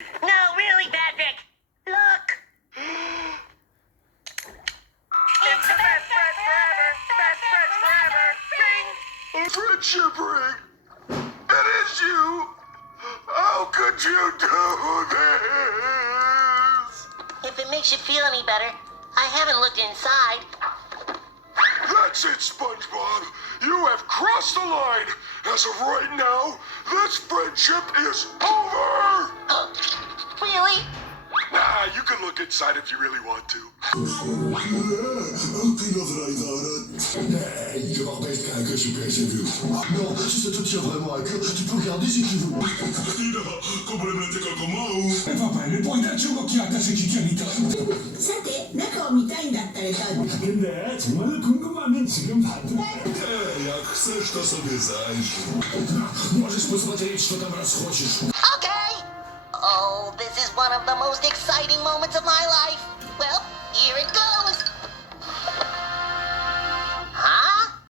No, really, Patrick. Look. It's the best friend forever. Best friends forever. Ring. Friendship ring. It is you. How could you do this? If it makes you feel any better, I haven't looked inside. That's it, SpongeBob. You have crossed the line. As of right now, this friendship is over. Really? Nah, you can look inside if you really want to. Hey, je mag best kijken als je pers en wil. Non, si ça te tient vraiment à cœur, tu peux regarder si tu veux. Complimenti Kokomo. E vabbè, ne puoi darci un'occhiata se ci tieni tanto. さて中を見たいんだったらどうぞ 근데 정말로 궁금하면 지금 봐도 돼. Jak chcesz, to sobie zajrzyj. Możesz posмотреть, что там раз хочешь. Okay. Oh, this is one of the most exciting moments of my life. Well,